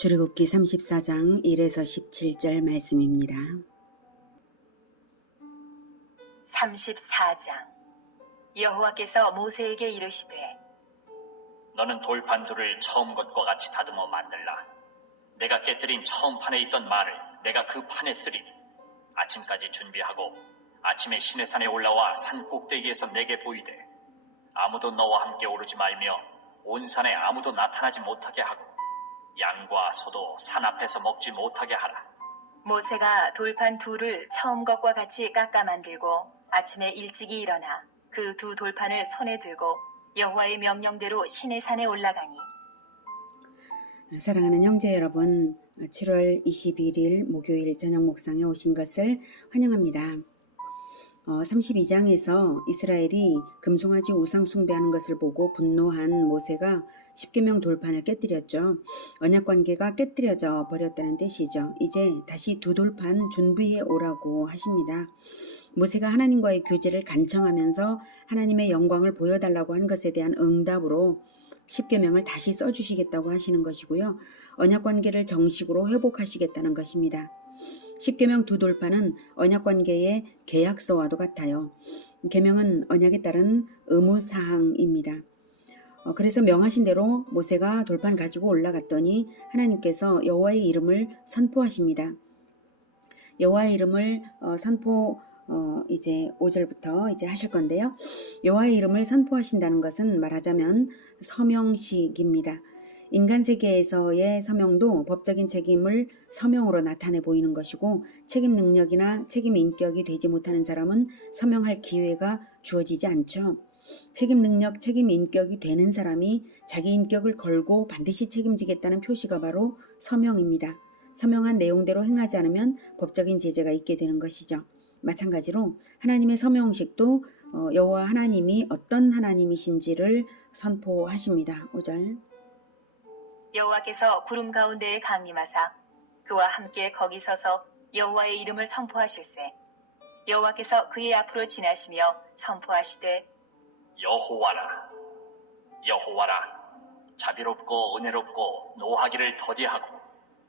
출애굽기 34장 1에서 17절 말씀입니다. 34장. 여호와께서 모세에게 이르시되 너는 돌판 둘을 처음 것과 같이 다듬어 만들라. 내가 깨뜨린 처음 판에 있던 말을 내가 그 판에 쓰리니 아침까지 준비하고 아침에 시내산에 올라와 산 꼭대기에서 내게 보이되 아무도 너와 함께 오르지 말며 온 산에 아무도 나타나지 못하게 하고 양과 소도 산 앞에서 먹지 못하게 하라. 모세가 돌판 둘을 처음 것과 같이 깎아 만들고 아침에 일찍이 일어나 그 두 돌판을 손에 들고 여호와의 명령대로 시내산에 올라가니. 사랑하는 형제 여러분, 7월 21일 목요일 저녁 목상에 오신 것을 환영합니다. 32장에서 이스라엘이 금송아지 우상 숭배하는 것을 보고 분노한 모세가 십계명 돌판을 깨뜨렸죠. 언약관계가 깨뜨려져 버렸다는 뜻이죠. 이제 다시 두 돌판 준비해 오라고 하십니다. 모세가 하나님과의 교제를 간청하면서 하나님의 영광을 보여달라고 한 것에 대한 응답으로 십계명을 다시 써주시겠다고 하시는 것이고요. 언약관계를 정식으로 회복하시겠다는 것입니다. 십계명 두 돌판은 언약관계의 계약서와도 같아요. 계명은 언약에 따른 의무사항입니다. 그래서 명하신 대로 모세가 돌판 가지고 올라갔더니 하나님께서 여호와의 이름을 선포하십니다. 여호와의 이름을 이제 5절부터 이제 하실 건데요. 여호와의 이름을 선포하신다는 것은 말하자면 서명식입니다. 인간 세계에서의 서명도 법적인 책임을 서명으로 나타내 보이는 것이고 책임 능력이나 책임 인격이 되지 못하는 사람은 서명할 기회가 주어지지 않죠. 책임 능력, 책임 인격이 되는 사람이 자기 인격을 걸고 반드시 책임지겠다는 표시가 바로 서명입니다. 서명한 내용대로 행하지 않으면 법적인 제재가 있게 되는 것이죠. 마찬가지로 하나님의 서명식도 여호와 하나님이 어떤 하나님이신지를 선포하십니다. 5절. 여호와께서 구름 가운데에 강림하사 그와 함께 거기 서서 여호와의 이름을 선포하실세. 여호와께서 그의 앞으로 지나시며 선포하시되 여호와라, 여호와라, 자비롭고 은혜롭고 노하기를 더디하고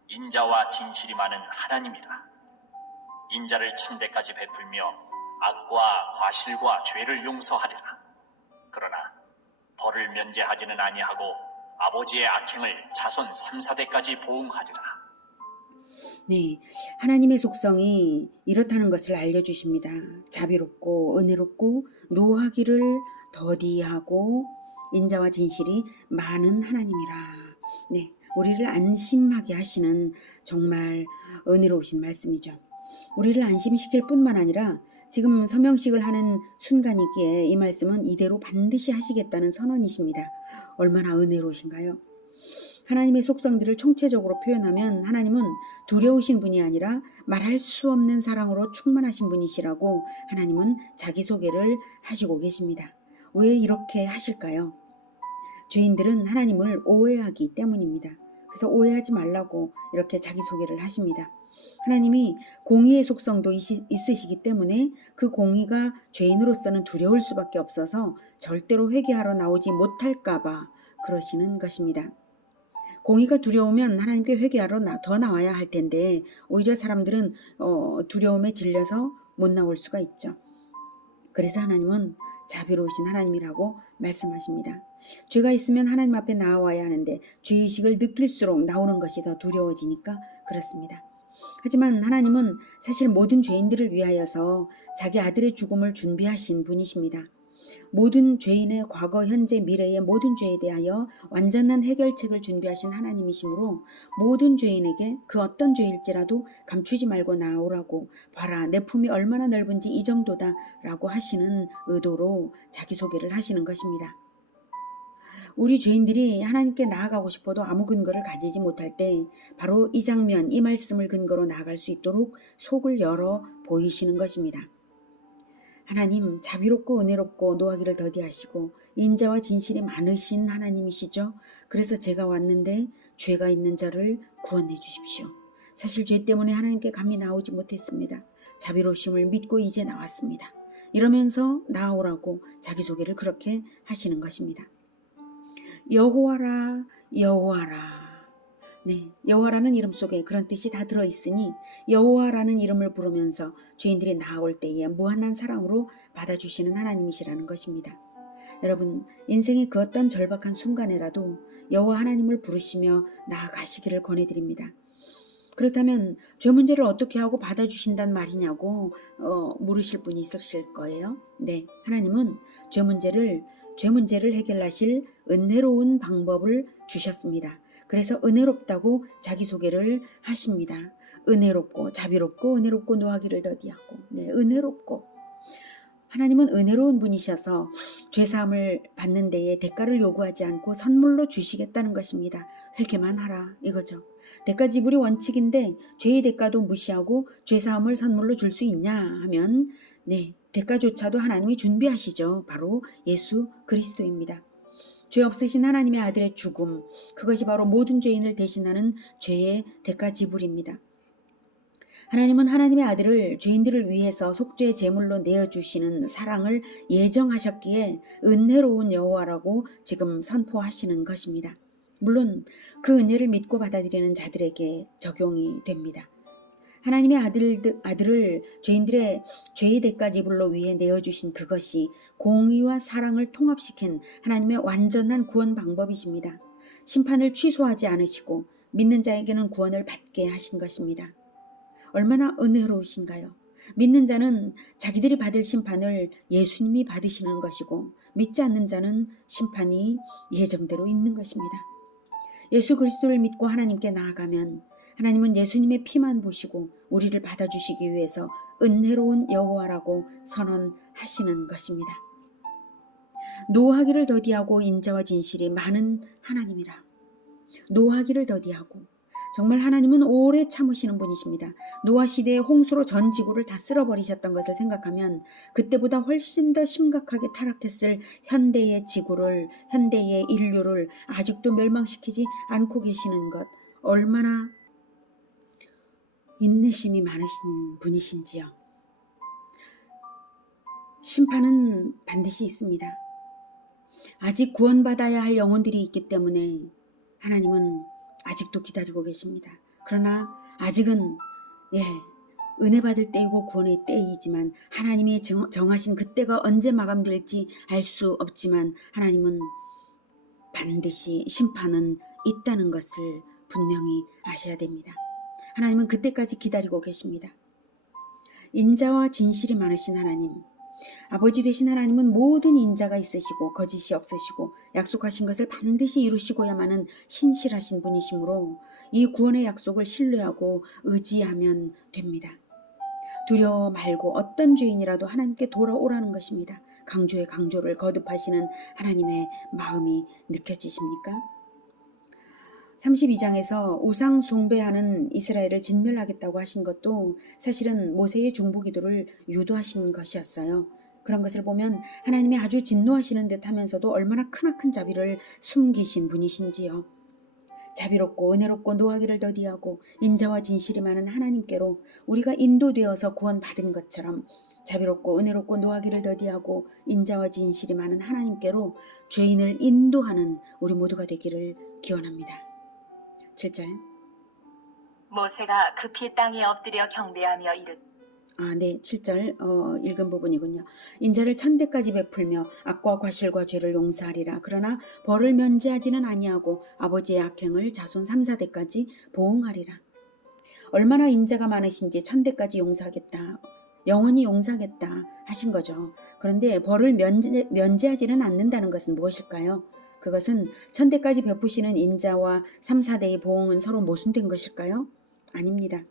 인자와 진실이 많은 하나님이라. 인자를 천대까지 베풀며 악과 과실과 죄를 용서하리라. 그러나 벌을 면제하지는 아니하고 아버지의 악행을 자손 3, 4대까지 보응하리라. 네, 하나님의 속성이 이렇다는 것을 알려주십니다. 자비롭고 은혜롭고 노하기를 더디하고 인자와 진실이 많은 하나님이라. 네, 우리를 안심하게 하시는 정말 은혜로우신 말씀이죠. 우리를 안심시킬 뿐만 아니라 지금 서명식을 하는 순간이기에 이 말씀은 이대로 반드시 하시겠다는 선언이십니다. 얼마나 은혜로우신가요? 하나님의 속성들을 총체적으로 표현하면 하나님은 두려우신 분이 아니라 말할 수 없는 사랑으로 충만하신 분이시라고 하나님은 자기소개를 하시고 계십니다. 왜 이렇게 하실까요? 죄인들은 하나님을 오해하기 때문입니다. 그래서 오해하지 말라고 이렇게 자기소개를 하십니다. 하나님이 공의의 속성도 있으시기 때문에 그 공의가 죄인으로서는 두려울 수밖에 없어서 절대로 회개하러 나오지 못할까봐 그러시는 것입니다. 공의가 두려우면 하나님께 회개하러 더 나와야 할 텐데 오히려 사람들은 두려움에 질려서 못 나올 수가 있죠. 그래서 하나님은 자비로우신 하나님이라고 말씀하십니다. 죄가 있으면 하나님 앞에 나와야 하는데 죄의식을 느낄수록 나오는 것이 더 두려워지니까 그렇습니다. 하지만 하나님은 사실 모든 죄인들을 위하여서 자기 아들의 죽음을 준비하신 분이십니다. 모든 죄인의 과거, 현재, 미래의 모든 죄에 대하여 완전한 해결책을 준비하신 하나님이시므로 모든 죄인에게 그 어떤 죄일지라도 감추지 말고 나오라고, 봐라 내 품이 얼마나 넓은지 이 정도다 라고 하시는 의도로 자기소개를 하시는 것입니다. 우리 죄인들이 하나님께 나아가고 싶어도 아무 근거를 가지지 못할 때 바로 이 장면, 이 말씀을 근거로 나아갈 수 있도록 속을 열어 보이시는 것입니다. 하나님 자비롭고 은혜롭고 노하기를 더디하시고 인자와 진실이 많으신 하나님이시죠. 그래서 제가 왔는데 죄가 있는 자를 구원해 주십시오. 사실 죄 때문에 하나님께 감히 나오지 못했습니다. 자비로우심을 믿고 이제 나왔습니다. 이러면서 나오라고 자기소개를 그렇게 하시는 것입니다. 여호와라, 여호와라. 네, 여호와라는 이름 속에 그런 뜻이 다 들어있으니 여호와라는 이름을 부르면서 죄인들이 나아올 때에 무한한 사랑으로 받아주시는 하나님이시라는 것입니다. 여러분, 인생의 그 어떤 절박한 순간에라도 여호와 하나님을 부르시며 나아가시기를 권해드립니다. 그렇다면 죄 문제를 어떻게 하고 받아주신단 말이냐고 물으실 분이 있으실 거예요. 네, 하나님은 죄 문제를 해결하실 은혜로운 방법을 주셨습니다. 그래서 은혜롭다고 자기소개를 하십니다. 은혜롭고 자비롭고 은혜롭고 노하기를 더디하고, 네, 은혜롭고. 하나님은 은혜로운 분이셔서 죄사함을 받는 데에 대가를 요구하지 않고 선물로 주시겠다는 것입니다. 회개만 하라 이거죠. 대가 지불이 원칙인데 죄의 대가도 무시하고 죄사함을 선물로 줄 수 있냐 하면, 네, 대가조차도 하나님이 준비하시죠. 바로 예수 그리스도입니다. 죄 없으신 하나님의 아들의 죽음, 그것이 바로 모든 죄인을 대신하는 죄의 대가 지불입니다. 하나님은 하나님의 아들을 죄인들을 위해서 속죄의 제물로 내어주시는 사랑을 예정하셨기에 은혜로운 여호와라고 지금 선포하시는 것입니다. 물론 그 은혜를 믿고 받아들이는 자들에게 적용이 됩니다. 하나님의 아들을 죄인들의 죄의 대가 지불로 위해 내어주신 그것이 공의와 사랑을 통합시킨 하나님의 완전한 구원 방법이십니다. 심판을 취소하지 않으시고 믿는 자에게는 구원을 받게 하신 것입니다. 얼마나 은혜로우신가요? 믿는 자는 자기들이 받을 심판을 예수님이 받으시는 것이고 믿지 않는 자는 심판이 예정대로 있는 것입니다. 예수 그리스도를 믿고 하나님께 나아가면 하나님은 예수님의 피만 보시고 우리를 받아주시기 위해서 은혜로운 여호와라고 선언하시는 것입니다. 노하기를 더디하고 인자와 진실이 많은 하나님이라. 노하기를 더디하고, 정말 하나님은 오래 참으시는 분이십니다. 노아 시대에 홍수로 전 지구를 다 쓸어버리셨던 것을 생각하면 그때보다 훨씬 더 심각하게 타락했을 현대의 지구를, 현대의 인류를 아직도 멸망시키지 않고 계시는 것, 얼마나 인내심이 많으신 분이신지요. 심판은 반드시 있습니다. 아직 구원받아야 할 영혼들이 있기 때문에 하나님은 아직도 기다리고 계십니다. 그러나 아직은 은혜 받을 때이고 구원의 때이지만 하나님이 정하신 그때가 언제 마감될지 알 수 없지만 하나님은 반드시 심판은 있다는 것을 분명히 아셔야 됩니다. 하나님은 그때까지 기다리고 계십니다. 인자와 진실이 많으신 하나님, 아버지 되신 하나님은 모든 인자가 있으시고 거짓이 없으시고 약속하신 것을 반드시 이루시고야만은 신실하신 분이시므로 이 구원의 약속을 신뢰하고 의지하면 됩니다. 두려워 말고 어떤 죄인이라도 하나님께 돌아오라는 것입니다. 강조의 강조를 거듭하시는 하나님의 마음이 느껴지십니까? 32장에서 우상 숭배하는 이스라엘을 진멸하겠다고 하신 것도 사실은 모세의 중보기도를 유도하신 것이었어요. 그런 것을 보면 하나님이 아주 진노하시는 듯 하면서도 얼마나 크나큰 자비를 숨기신 분이신지요. 자비롭고 은혜롭고 노하기를 더디하고 인자와 진실이 많은 하나님께로 우리가 인도되어서 구원받은 것처럼 자비롭고 은혜롭고 노하기를 더디하고 인자와 진실이 많은 하나님께로 죄인을 인도하는 우리 모두가 되기를 기원합니다. 7절. 모세가 급히 땅에 엎드려 경배하며 이르 7절 읽은 부분이군요. 인자를 1000대까지 베풀며 악과 과실과 죄를 용서하리라. 그러나 벌을 면제하지는 아니하고 아버지의 악행을 자손 3, 4대까지 보응하리라. 얼마나 인자가 많으신지 1000대까지 용서하겠다, 영원히 용서하겠다 하신 거죠. 그런데 벌을 면제하지는 않는다는 것은 무엇일까요? 그것은 1000대까지 베푸시는 인자와 3, 4대의 보응은 서로 모순된 것일까요? 아닙니다.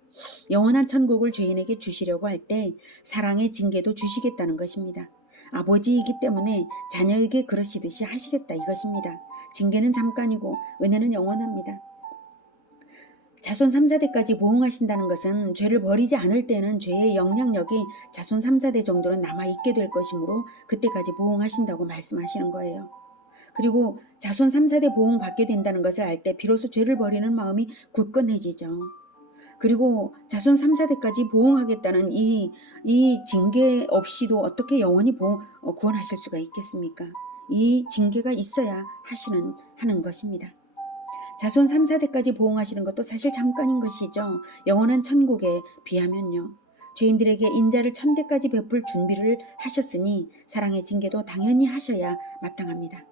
영원한 천국을 죄인에게 주시려고 할 때 사랑의 징계도 주시겠다는 것입니다. 아버지이기 때문에 자녀에게 그러시듯이 하시겠다 이것입니다. 징계는 잠깐이고 은혜는 영원합니다. 자손 3, 4대까지 보응하신다는 것은 죄를 버리지 않을 때는 죄의 영향력이 자손 3, 4대 정도는 남아있게 될 것이므로 그때까지 보응하신다고 말씀하시는 거예요. 그리고 자손 3, 4대 보응 받게 된다는 것을 알 때 비로소 죄를 버리는 마음이 굳건해지죠. 그리고 자손 3, 4대까지 보응하겠다는 이 징계 없이도 어떻게 영원히 구원하실 수가 있겠습니까? 이 징계가 있어야 하는 것입니다. 자손 3, 4대까지 보응하시는 것도 사실 잠깐인 것이죠. 영원한 천국에 비하면요. 죄인들에게 인자를 1000대까지 베풀 준비를 하셨으니 사랑의 징계도 당연히 하셔야 마땅합니다.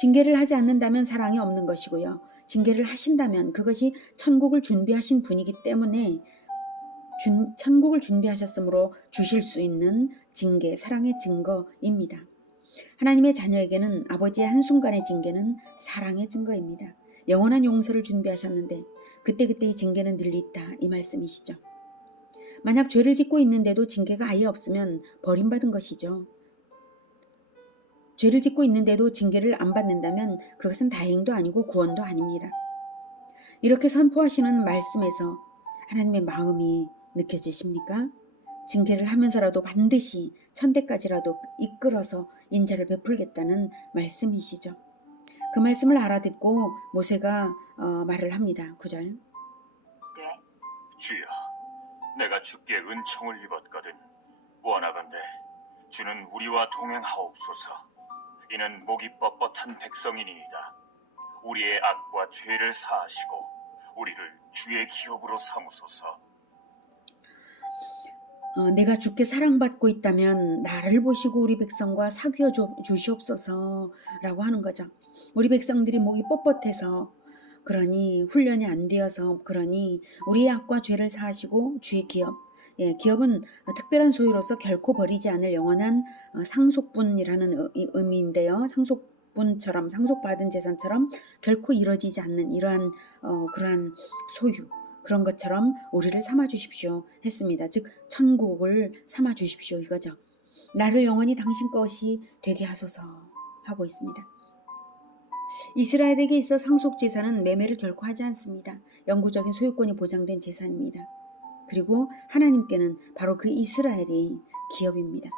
징계를 하지 않는다면 사랑이 없는 것이고요. 징계를 하신다면 그것이 천국을 준비하신 분이기 때문에 천국을 준비하셨으므로 주실 수 있는 징계, 사랑의 증거입니다. 하나님의 자녀에게는 아버지의 한순간의 징계는 사랑의 증거입니다. 영원한 용서를 준비하셨는데 그때그때의 징계는 늘 있다, 이 말씀이시죠. 만약 죄를 짓고 있는데도 징계가 아예 없으면 버림받은 것이죠. 죄를 짓고 있는데도 징계를 안 받는다면 그것은 다행도 아니고 구원도 아닙니다. 이렇게 선포하시는 말씀에서 하나님의 마음이 느껴지십니까? 징계를 하면서라도 반드시 1000대까지라도 이끌어서 인자를 베풀겠다는 말씀이시죠. 그 말씀을 알아듣고 모세가 말을 합니다. 9절. 네. 주여, 내가 주께 은총을 입었거든. 원하건대 주는 우리와 동행하옵소서. 이는 목이 뻣뻣한 백성이니이다. 우리의 악과 죄를 사하시고 우리를 주의 기업으로 삼으소서. 내가 주께 사랑받고 있다면 나를 보시고 우리 백성과 사귀어 주시옵소서라고 하는 거죠. 우리 백성들이 목이 뻣뻣해서 그러니 훈련이 안 되어서 그러니 우리의 악과 죄를 사하시고 주의 기업, 기업은 특별한 소유로서 결코 버리지 않을 영원한 상속분이라는 의미인데요. 상속분처럼 상속받은 재산처럼 결코 이뤄지지 않는 이러한 그러한 소유, 그런 것처럼 우리를 삼아 주십시오 했습니다. 즉 천국을 삼아 주십시오 이거죠. 나를 영원히 당신 것이 되게 하소서 하고 있습니다. 이스라엘에게 있어 상속재산은 매매를 결코 하지 않습니다. 영구적인 소유권이 보장된 재산입니다. 그리고 하나님께는 바로 그 이스라엘이 기업입니다.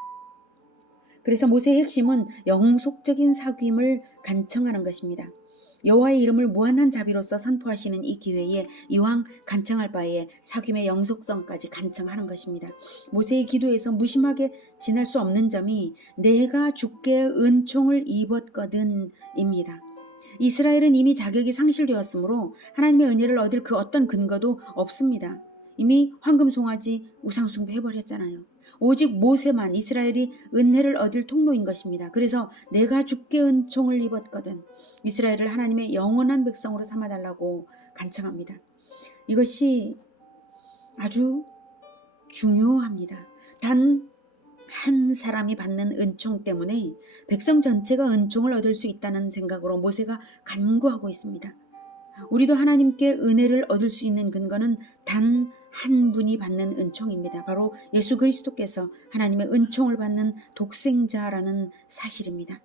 그래서 모세의 핵심은 영속적인 사귐을 간청하는 것입니다. 여호와의 이름을 무한한 자비로서 선포하시는 이 기회에 이왕 간청할 바에 사귐의 영속성까지 간청하는 것입니다. 모세의 기도에서 무심하게 지날 수 없는 점이 내가 주께 은총을 입었거든입니다. 이스라엘은 이미 자격이 상실되었으므로 하나님의 은혜를 얻을 그 어떤 근거도 없습니다. 이미 황금송아지 우상숭배 해버렸잖아요. 오직 모세만 이스라엘이 은혜를 얻을 통로인 것입니다. 그래서 내가 주께 은총을 입었거든 이스라엘을 하나님의 영원한 백성으로 삼아달라고 간청합니다. 이것이 아주 중요합니다. 단 한 사람이 받는 은총 때문에 백성 전체가 은총을 얻을 수 있다는 생각으로 모세가 간구하고 있습니다. 우리도 하나님께 은혜를 얻을 수 있는 근거는 단 한 분이 받는 은총입니다. 바로 예수 그리스도께서 하나님의 은총을 받는 독생자라는 사실입니다.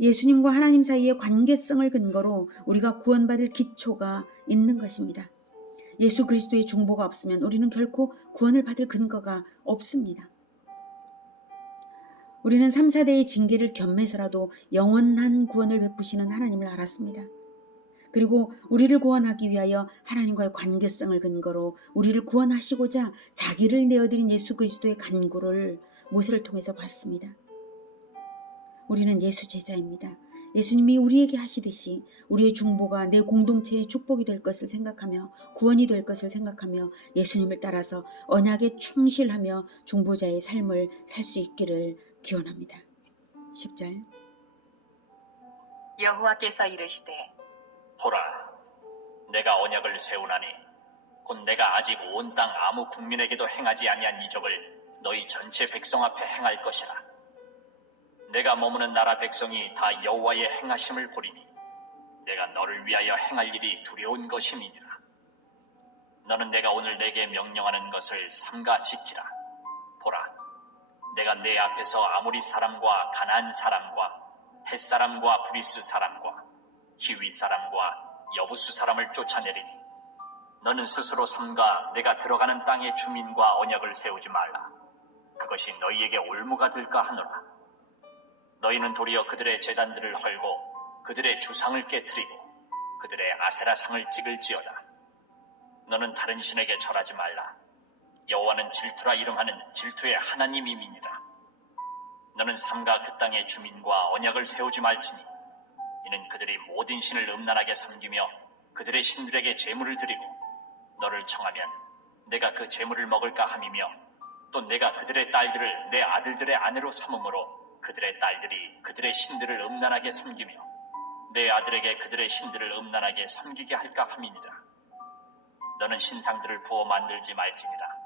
예수님과 하나님 사이의 관계성을 근거로 우리가 구원받을 기초가 있는 것입니다. 예수 그리스도의 중보가 없으면 우리는 결코 구원을 받을 근거가 없습니다. 우리는 3, 4대의 징계를 겸해서라도 영원한 구원을 베푸시는 하나님을 알았습니다. 그리고 우리를 구원하기 위하여 하나님과의 관계성을 근거로 우리를 구원하시고자 자기를 내어드린 예수 그리스도의 간구를 모세를 통해서 봤습니다. 우리는 예수 제자입니다. 예수님이 우리에게 하시듯이 우리의 중보가 내 공동체의 축복이 될 것을 생각하며 구원이 될 것을 생각하며 예수님을 따라서 언약에 충실하며 중보자의 삶을 살 수 있기를 기원합니다. 10절. 여호와께서 이르시되 보라, 내가 언약을 세우나니 곧 내가 아직 온 땅 아무 국민에게도 행하지 아니한 이적을 너희 전체 백성 앞에 행할 것이라. 내가 머무는 나라 백성이 다 여호와의 행하심을 보리니 내가 너를 위하여 행할 일이 두려운 것임이니라. 너는 내가 오늘 내게 명령하는 것을 삼가 지키라. 보라, 내가 내 앞에서 아모리 사람과 가나안 사람과 헷 사람과 브리스 사람과 히위 사람과 여부수 사람을 쫓아내리니 너는 스스로 삼가 내가 들어가는 땅의 주민과 언약을 세우지 말라. 그것이 너희에게 올무가 될까 하노라. 너희는 도리어 그들의 제단들을 헐고 그들의 주상을 깨트리고 그들의 아세라상을 찍을지어다. 너는 다른 신에게 절하지 말라. 여호와는 질투라 이름하는 질투의 하나님임이니라. 너는 삼가 그 땅의 주민과 언약을 세우지 말지니 이는 그들이 모든 신을 음란하게 섬기며 그들의 신들에게 제물을 드리고 너를 청하면 내가 그 제물을 먹을까 함이며 또 내가 그들의 딸들을 내 아들들의 아내로 삼음으로 그들의 딸들이 그들의 신들을 음란하게 섬기며 내 아들에게 그들의 신들을 음란하게 섬기게 할까 함이니라. 너는 신상들을 부어 만들지 말지니라.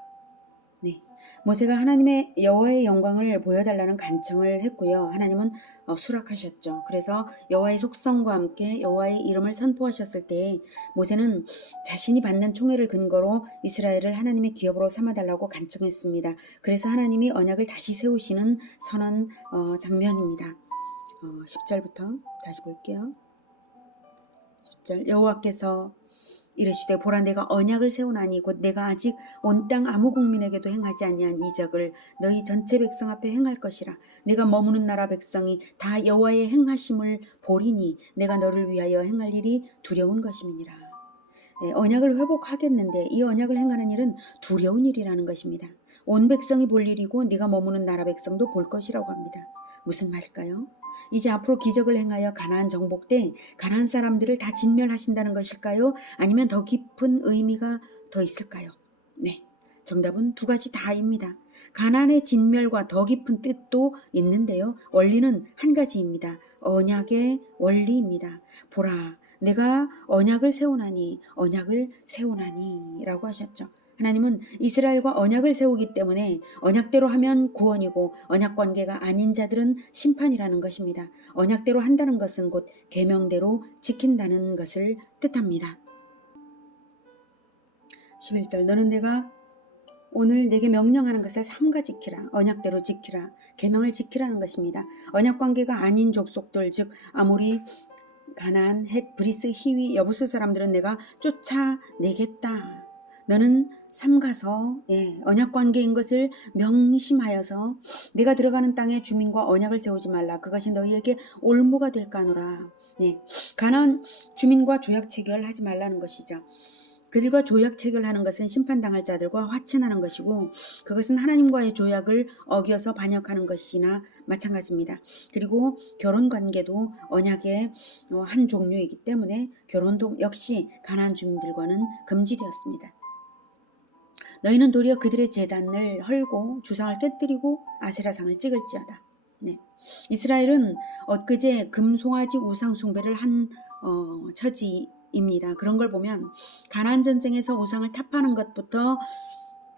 네, 모세가 하나님의 여호와의 영광을 보여달라는 간청을 했고요. 하나님은 수락하셨죠. 그래서 여호와의 속성과 함께 여호와의 이름을 선포하셨을 때 모세는 자신이 받는 총애를 근거로 이스라엘을 하나님의 기업으로 삼아달라고 간청했습니다. 그래서 하나님이 언약을 다시 세우시는 선언 장면입니다. 10절부터 다시 볼게요. 10절 여호와께서 이르시되 보라 내가 언약을 세우나니 곧 내가 아직 온 땅 아무 국민에게도 행하지 아니한 이적을 너희 전체 백성 앞에 행할 것이라. 내가 머무는 나라 백성이 다 여호와의 행하심을 보리니 내가 너를 위하여 행할 일이 두려운 것임이니라. 언약을 회복하겠는데 이 언약을 행하는 일은 두려운 일이라는 것입니다. 온 백성이 볼 일이고 네가 머무는 나라 백성도 볼 것이라고 합니다. 무슨 말일까요? 이제 앞으로 기적을 행하여 가나안 정복 때 가나안 사람들을 다 진멸하신다는 것일까요? 아니면 더 깊은 의미가 더 있을까요? 네, 정답은 두 가지 다입니다. 가나안의 진멸과 더 깊은 뜻도 있는데요. 원리는 한 가지입니다. 언약의 원리입니다. 보라, 내가 언약을 세우나니 라고 하셨죠. 하나님은 이스라엘과 언약을 세우기 때문에 언약대로 하면 구원이고 언약 관계가 아닌 자들은 심판이라는 것입니다. 언약대로 한다는 것은 곧 계명대로 지킨다는 것을 뜻합니다. 11절 너는 내가 오늘 내게 명령하는 것을 삼가 지키라. 언약대로 지키라. 계명을 지키라는 것입니다. 언약 관계가 아닌 족속들 즉 아모리, 가나안, 헷, 브리스, 히위, 여부스 사람들은 내가 쫓아내겠다. 너는 삼가서 언약 관계인 것을 명심하여서 내가 들어가는 땅의 주민과 언약을 세우지 말라. 그것이 너희에게 올무가 될까 하노라. 가나안 주민과 조약 체결하지 말라는 것이죠. 그들과 조약 체결하는 것은 심판당할 자들과 화친하는 것이고 그것은 하나님과의 조약을 어겨서 반역하는 것이나 마찬가지입니다. 그리고 결혼관계도 언약의 한 종류이기 때문에 결혼도 역시 가나안 주민들과는 금지되었습니다. 너희는 도리어 그들의 제단을 헐고 주상을 깨뜨리고 아세라상을 찍을지어다. 이스라엘은 엊그제 금송아지 우상 숭배를 한 처지입니다. 그런 걸 보면 가나안 전쟁에서 우상을 탑하는 것부터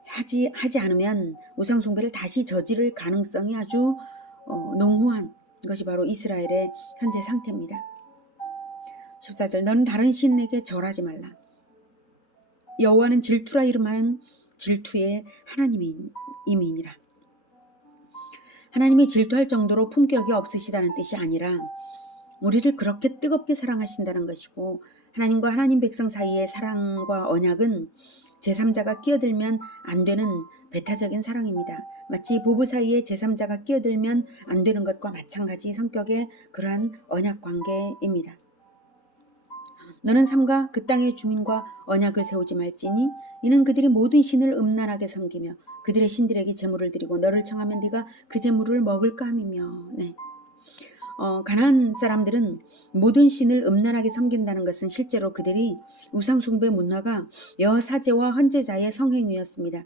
하지 않으면 우상 숭배를 다시 저지를 가능성이 아주 농후한 것이 바로 이스라엘의 현재 상태입니다. 14절 너는 다른 신에게 절하지 말라. 여호와는 질투라 이름하는 질투의 하나님이니라. 하나님이 질투할 정도로 품격이 없으시다는 뜻이 아니라 우리를 그렇게 뜨겁게 사랑하신다는 것이고 하나님과 하나님 백성 사이의 사랑과 언약은 제3자가 끼어들면 안 되는 배타적인 사랑입니다. 마치 부부 사이에 제3자가 끼어들면 안 되는 것과 마찬가지 성격의 그러한 언약 관계입니다. 너는 삼가 그 땅의 주민과 언약을 세우지 말지니 이는 그들이 모든 신을 음란하게 섬기며 그들의 신들에게 제물을 드리고 너를 청하면 네가 그 제물을 먹을까 함이며. 가나안 사람들은 모든 신을 음란하게 섬긴다는 것은 실제로 그들이 우상숭배 문화가 여사제와 헌제자의 성행위였습니다.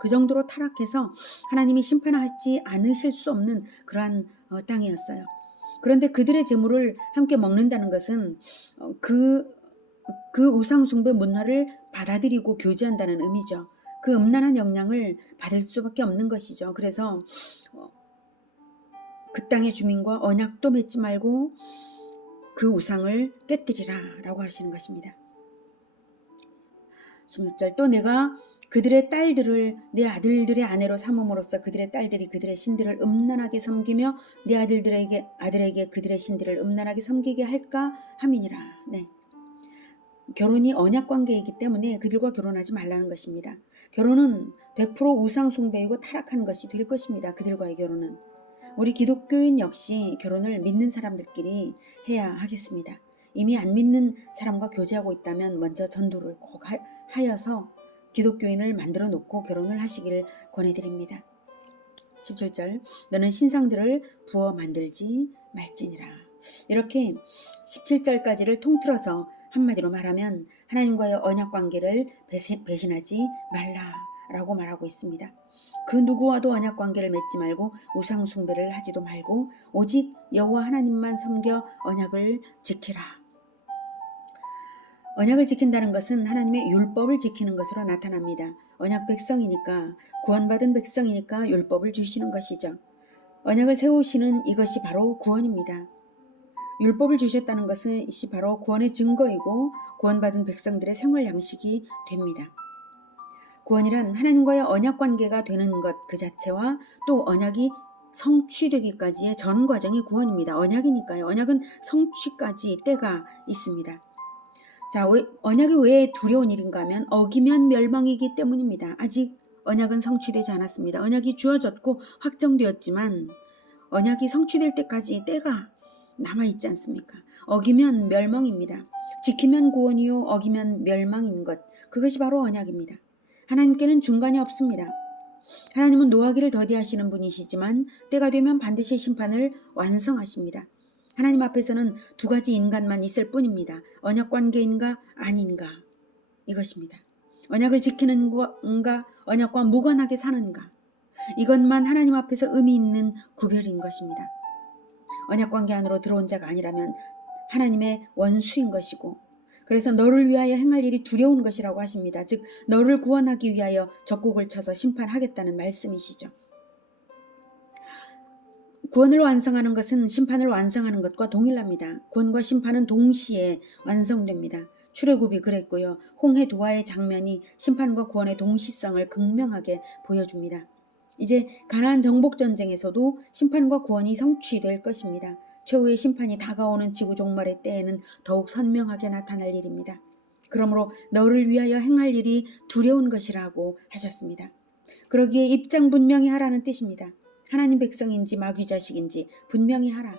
그 정도로 타락해서 하나님이 심판하지 않으실 수 없는 그러한 땅이었어요. 그런데 그들의 제물을 함께 먹는다는 것은 그 우상숭배 문화를 받아들이고 교제한다는 의미죠. 그 음란한 영향을 받을 수밖에 없는 것이죠. 그래서 그 땅의 주민과 언약도 맺지 말고 그 우상을 깨뜨리라 라고 하시는 것입니다. 16절 또 내가 그들의 딸들을 내 아들들의 아내로 삼음으로써 그들의 딸들이 그들의 신들을 음란하게 섬기며 내 아들에게 그들의 신들을 음란하게 섬기게 할까 함이니라. 결혼이 언약 관계이기 때문에 그들과 결혼하지 말라는 것입니다. 결혼은 100% 우상 숭배이고 타락한 것이 될 것입니다. 그들과의 결혼은. 우리 기독교인 역시 결혼을 믿는 사람들끼리 해야 하겠습니다. 이미 안 믿는 사람과 교제하고 있다면 먼저 전도를 꼭 하여서 기독교인을 만들어 놓고 결혼을 하시기를 권해드립니다. 17절 너는 신상들을 부어 만들지 말지니라. 이렇게 17절까지를 통틀어서 한마디로 말하면 하나님과의 언약 관계를 배신하지 말라라고 말하고 있습니다. 그 누구와도 언약 관계를 맺지 말고 우상 숭배를 하지도 말고 오직 여호와 하나님만 섬겨 언약을 지키라. 언약을 지킨다는 것은 하나님의 율법을 지키는 것으로 나타납니다. 언약 백성이니까, 구원받은 백성이니까 율법을 주시는 것이죠. 언약을 세우시는 이것이 바로 구원입니다. 율법을 주셨다는 것은 바로 구원의 증거이고 구원받은 백성들의 생활 양식이 됩니다. 구원이란 하나님과의 언약 관계가 되는 것 그 자체와 또 언약이 성취되기까지의 전 과정이 구원입니다. 언약이니까요. 언약은 성취까지 때가 있습니다. 자, 언약이 왜 두려운 일인가 하면 어기면 멸망이기 때문입니다. 아직 언약은 성취되지 않았습니다. 언약이 주어졌고 확정되었지만 언약이 성취될 때까지 때가 남아있지 않습니까? 어기면 멸망입니다. 지키면 구원이요 어기면 멸망인 것, 그것이 바로 언약입니다. 하나님께는 중간이 없습니다. 하나님은 노하기를 더디하시는 분이시지만 때가 되면 반드시 심판을 완성하십니다. 하나님 앞에서는 두 가지 인간만 있을 뿐입니다. 언약 관계인가 아닌가, 이것입니다. 언약을 지키는 건가, 언약과 무관하게 사는가, 이것만 하나님 앞에서 의미 있는 구별인 것입니다. 언약 관계 안으로 들어온 자가 아니라면 하나님의 원수인 것이고, 그래서 너를 위하여 행할 일이 두려운 것이라고 하십니다. 즉 너를 구원하기 위하여 적국을 쳐서 심판하겠다는 말씀이시죠. 구원을 완성하는 것은 심판을 완성하는 것과 동일합니다. 구원과 심판은 동시에 완성됩니다. 출애굽이 그랬고요. 홍해 도하의 장면이 심판과 구원의 동시성을 극명하게 보여줍니다. 이제 가나안 정복 전쟁에서도 심판과 구원이 성취될 것입니다. 최후의 심판이 다가오는 지구 종말의 때에는 더욱 선명하게 나타날 일입니다. 그러므로 너를 위하여 행할 일이 두려운 것이라고 하셨습니다. 그러기에 입장 분명히 하라는 뜻입니다. 하나님 백성인지 마귀 자식인지 분명히 하라.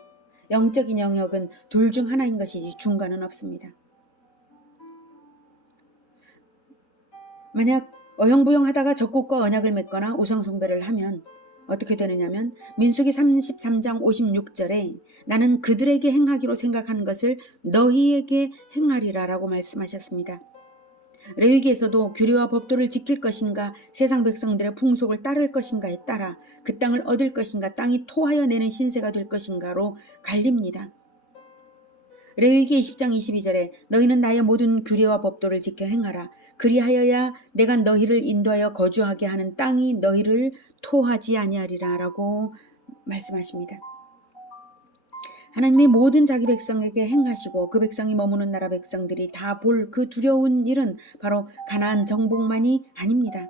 영적인 영역은 둘 중 하나인 것이지 중간은 없습니다. 만약 어영부영하다가 적국과 언약을 맺거나 우상숭배를 하면 어떻게 되느냐면 민수기 33장 56절에 나는 그들에게 행하기로 생각한 것을 너희에게 행하리라 라고 말씀하셨습니다. 레위기에서도 규례와 법도를 지킬 것인가 세상 백성들의 풍속을 따를 것인가에 따라 그 땅을 얻을 것인가 땅이 토하여 내는 신세가 될 것인가로 갈립니다. 레위기 20장 22절에 너희는 나의 모든 규례와 법도를 지켜 행하라. 그리하여야 내가 너희를 인도하여 거주하게 하는 땅이 너희를 토하지 아니하리라 라고 말씀하십니다. 하나님의 모든 자기 백성에게 행하시고 그 백성이 머무는 나라 백성들이 다 볼 그 두려운 일은 바로 가나안 정복만이 아닙니다.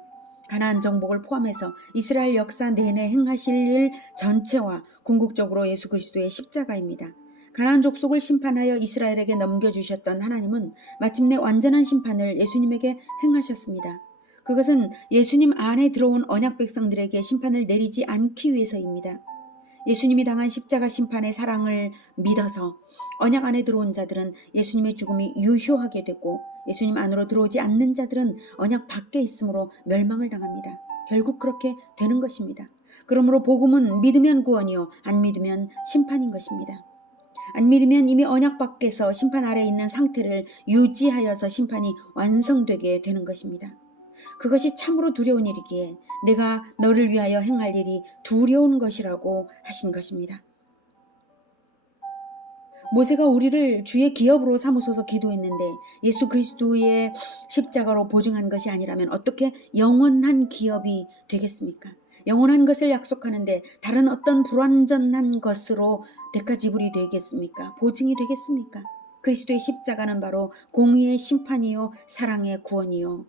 가나안 정복을 포함해서 이스라엘 역사 내내 행하실 일 전체와 궁극적으로 예수 그리스도의 십자가입니다. 가나안 족속을 심판하여 이스라엘에게 넘겨주셨던 하나님은 마침내 완전한 심판을 예수님에게 행하셨습니다. 그것은 예수님 안에 들어온 언약 백성들에게 심판을 내리지 않기 위해서입니다. 예수님이 당한 십자가 심판의 사랑을 믿어서 언약 안에 들어온 자들은 예수님의 죽음이 유효하게 되고 예수님 안으로 들어오지 않는 자들은 언약 밖에 있으므로 멸망을 당합니다. 결국 그렇게 되는 것입니다. 그러므로 복음은 믿으면 구원이요 안 믿으면 심판인 것입니다. 안 믿으면 이미 언약 밖에서 심판 아래에 있는 상태를 유지하여서 심판이 완성되게 되는 것입니다. 그것이 참으로 두려운 일이기에 내가 너를 위하여 행할 일이 두려운 것이라고 하신 것입니다. 모세가 우리를 주의 기업으로 삼으소서 기도했는데 예수 그리스도의 십자가로 보증한 것이 아니라면 어떻게 영원한 기업이 되겠습니까? 영원한 것을 약속하는데 다른 어떤 불완전한 것으로 대가 지불이 되겠습니까? 보증이 되겠습니까? 그리스도의 십자가는 바로 공의의 심판이요 사랑의 구원이요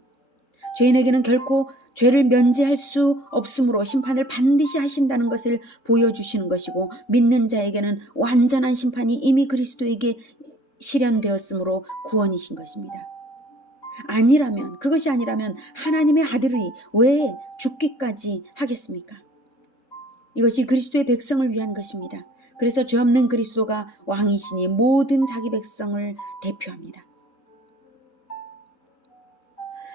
죄인에게는 결코 죄를 면제할 수 없으므로 심판을 반드시 하신다는 것을 보여주시는 것이고 믿는 자에게는 완전한 심판이 이미 그리스도에게 실현되었으므로 구원이신 것입니다. 아니라면 그것이 아니라면 하나님의 아들이 왜 죽기까지 하겠습니까? 이것이 그리스도의 백성을 위한 것입니다. 그래서 죄 없는 그리스도가 왕이시니 모든 자기 백성을 대표합니다.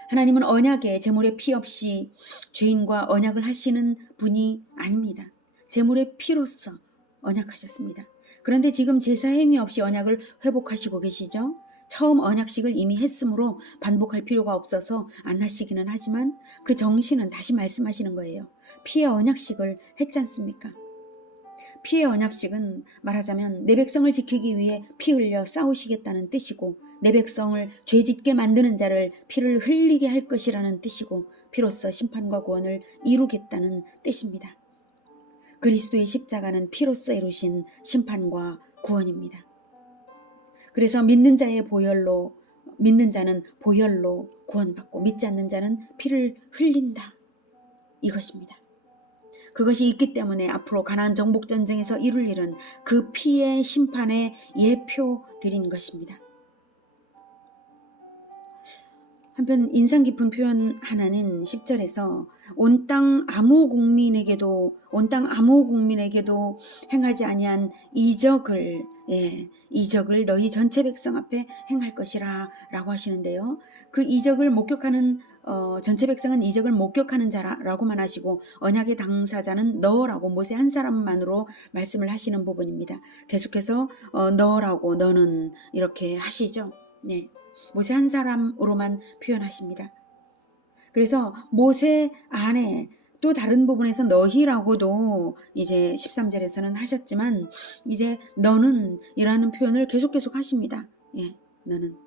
하나님은 언약에 제물의 피 없이 죄인과 언약을 하시는 분이 아닙니다. 제물의 피로서 언약하셨습니다. 그런데 지금 제사 행위 없이 언약을 회복하시고 계시죠. 처음 언약식을 이미 했으므로 반복할 필요가 없어서 안 하시기는 하지만 그 정신은 다시 말씀하시는 거예요. 피의 언약식을 했지 않습니까? 피의 언약식은 말하자면 내 백성을 지키기 위해 피 흘려 싸우시겠다는 뜻이고 내 백성을 죄짓게 만드는 자를 피를 흘리게 할 것이라는 뜻이고 피로써 심판과 구원을 이루겠다는 뜻입니다. 그리스도의 십자가는 피로써 이루신 심판과 구원입니다. 그래서 믿는 자는 보혈로 구원받고 믿지 않는 자는 피를 흘린다. 이것입니다. 그것이 있기 때문에 앞으로 가나안 정복 전쟁에서 이룰 일은 그 피의 심판의 예표들인 것입니다. 한편 인상 깊은 표현 하나는 10절에서 온 땅 아무 국민에게도 행하지 아니한 이적을 이적을 전체 백성 앞에 행할 것이라 라고 하시는데요. 그 이적을 목격하는 전체 백성은 이적을 목격하는 자라고만 하시고 언약의 당사자는 너라고 모세 한 사람만으로 말씀을 하시는 부분입니다. 계속해서 너라고 너는 이렇게 하시죠. 네. 모세 한 사람으로만 표현하십니다. 그래서 모세 안에 또 다른 부분에서 너희라고도 이제 13절에서는 하셨지만 이제 너는 이라는 표현을 계속 하십니다. 예, 너는.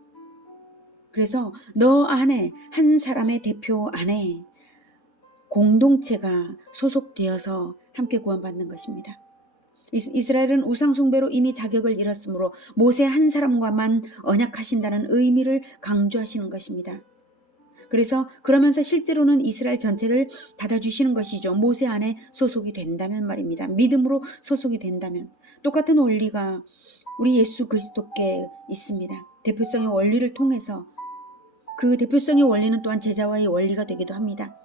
그래서 너 안에 한 사람의 대표 안에 공동체가 소속되어서 함께 구원받는 것입니다. 이스라엘은 우상숭배로 이미 자격을 잃었으므로 모세 한 사람과만 언약하신다는 의미를 강조하시는 것입니다. 그래서 그러면서 실제로는 이스라엘 전체를 받아주시는 것이죠. 모세 안에 소속이 된다면 말입니다. 믿음으로 소속이 된다면. 똑같은 원리가 우리 예수 그리스도께 있습니다. 대표성의 원리를 통해서 그 대표성의 원리는 또한 제자와의 원리가 되기도 합니다.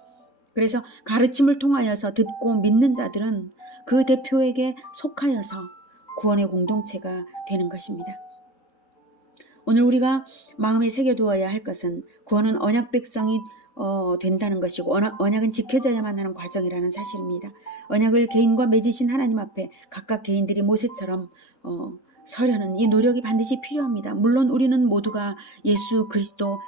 그래서 가르침을 통하여서 듣고 믿는 자들은 그 대표에게 속하여서 구원의 공동체가 되는 것입니다. 오늘 우리가 마음에 새겨두어야 할 것은 구원은 언약 백성이 된다는 것이고 언약은 지켜져야만 하는 과정이라는 사실입니다. 언약을 개인과 맺으신 하나님 앞에 각각 개인들이 모세처럼 서려는 이 노력이 반드시 필요합니다. 물론 우리는 모두가 예수 그리스도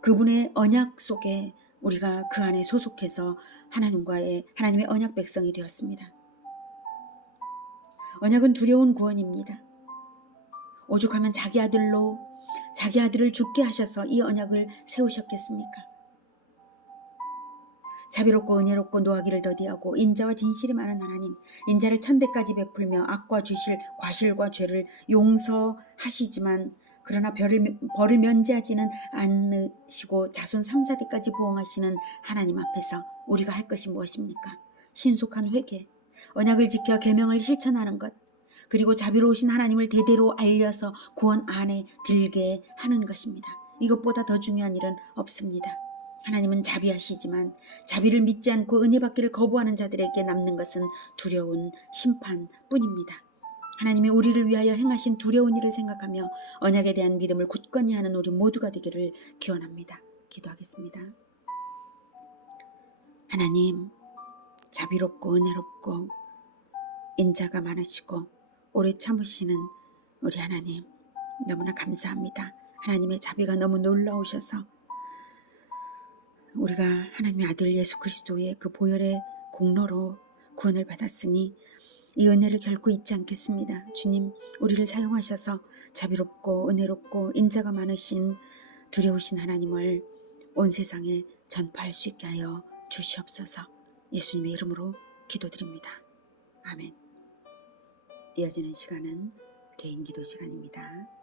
그분의 언약 속에 우리가 그 안에 소속해서 하나님의 언약 백성이 되었습니다. 언약은 두려운 구원입니다. 오죽하면 자기 아들을 죽게 하셔서 이 언약을 세우셨겠습니까? 자비롭고 은혜롭고 노하기를 더디하고 인자와 진실이 많은 하나님, 인자를 천대까지 베풀며 악과 과실과 죄를 용서하시지만 그러나 벌을 면제하지는 않으시고 자손 3, 4대까지 보응하시는 하나님 앞에서 우리가 할 것이 무엇입니까? 신속한 회개, 언약을 지켜 계명을 실천하는 것, 그리고 자비로우신 하나님을 대대로 알려서 구원 안에 들게 하는 것입니다. 이것보다 더 중요한 일은 없습니다. 하나님은 자비하시지만 자비를 믿지 않고 은혜 받기를 거부하는 자들에게 남는 것은 두려운 심판뿐입니다. 하나님이 우리를 위하여 행하신 두려운 일을 생각하며 언약에 대한 믿음을 굳건히 하는 우리 모두가 되기를 기원합니다. 기도하겠습니다. 하나님, 자비롭고 은혜롭고 인자가 많으시고 오래 참으시는 우리 하나님, 너무나 감사합니다. 하나님의 자비가 너무 놀라우셔서 우리가 하나님의 아들 예수 그리스도의 그 보혈의 공로로 구원을 받았으니 이 은혜를 결코 잊지 않겠습니다. 주님, 우리를 사용하셔서 자비롭고 은혜롭고 인자가 많으신 두려우신 하나님을 온 세상에 전파할 수 있게 하여 주시옵소서. 예수님의 이름으로 기도드립니다. 아멘. 이어지는 시간은 개인 기도 시간입니다.